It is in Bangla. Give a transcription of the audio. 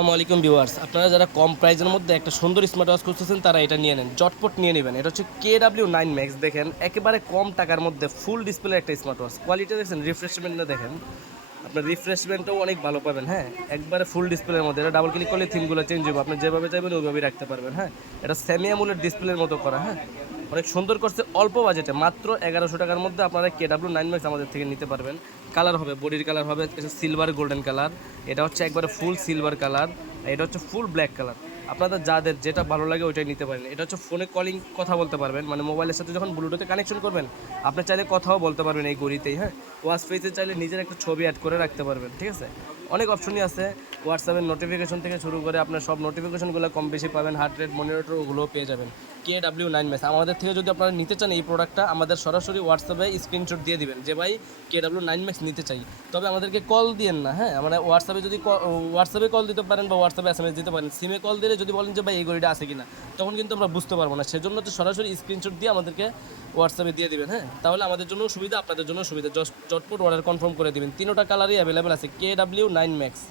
আসসালামু আলাইকুম ভিউয়ার্স। আপনারা যারা কম প্রাইসের মধ্যে একটা সুন্দর স্মার্ট ওয়াচ খুঁজতেছেন, তারা এটা নিয়ে নেন। জটপট নিয়ে নেবেন। এটা হচ্ছে কে ডাব্লিউ নাইন ম্যাক্স দেখেন, একেবারে কম টাকার মধ্যে ফুল ডিসপ্লে একটা স্মার্ট ওয়াচ কোয়ালিটি দেখছেন রিফ্রেশমেন্টটা দেখেন। আপনার রিফ্রেশমেন্টও অনেক ভালো পাবেন হ্যাঁ? একবারে ফুল ডিসপ্লের মধ্যে। এটা ডাবল ক্লিক করলে থিমগুলো চেঞ্জ হবে আপনি যেভাবে চাইবেন, ওইভাবেই রাখতে পারবেন হ্যাঁ? এটা সেমি ডিসপ্লের মতো করা হ্যাঁ? অনেক সুন্দর করছে, অল্প বাজেটে। মাত্র এগারোশো টাকার মধ্যে আপনারা কে ডাব্লিউ নাইন ম্যাক্স আমাদের থেকে নিতে পারবেন। কালার হবে, বডির কালার হবে সিলভার গোল্ডেন কালার এটা হচ্ছে একবারে ফুল সিলভার কালার এটা হচ্ছে ফুল ব্ল্যাক কালার আপনাদের যাদের যেটা ভালো লাগে ওইটাই নিতে পারেন। এটা হচ্ছে ফোনে কলিং কথা বলতে পারবেন মানে মোবাইলের সাথে যখন ব্লুটুথে কানেকশন করবেন, আপনি চাইলে কথাও বলতে পারবেন এই গড়িতেই হ্যাঁ? ওয়াশ ফেসে চাইলে নিজের একটা ছবি অ্যাড করে রাখতে পারবেন, ঠিক আছে? অনেক অপশনই আছে। হোয়াটসঅ্যাপের নোটিফিকেশন থেকে শুরু করে আপনার সব নোটিফিকেশনগুলো কম বেশি পাবেন হার্ট রেট মনিটর ওগুলোও পেয়ে যাবেন। কে ডাব্লিউ নাইন ম্যাচ আমাদের থেকে যদি আপনারা নিতে চান এই প্রোডাক্টটা আমাদের সরাসরি হোয়াটসঅ্যাপে স্ক্রিনশট দিয়ে দিবেন যে, ভাই কে ডাব্লিউ নাইন ম্যাক্স নিতে চাই। তবে আমাদেরকে কল দিয়েন না হ্যাঁ? মানে হোয়াটসঅ্যাপে যদি হোয়াটসঅ্যাপে কল দিতে পারেন বা হোয়াটসঅ্যাপে এস এম এস দিতে পারেন সিমে কল দিলে যদি বলেন যে, ভাই, এই গড়িটা আছে কিনা? তখন কিন্তু আমরা বুঝতে পারব না। সেজন্য তো সরাসরি স্ক্রিনশট দিয়ে আমাদেরকে হোয়াটসঅ্যাপে দিয়ে দিবেন হ্যাঁ? তাহলে আমাদের জন্য সুবিধা, আপনাদের জন্য সুবিধা। জটপট অর্ডার কনফার্ম করে দিবেন। তিনোটা কালারই অ্যাভেলেবেল আছে কে ডাব্লিউ নাইন ম্যাক্স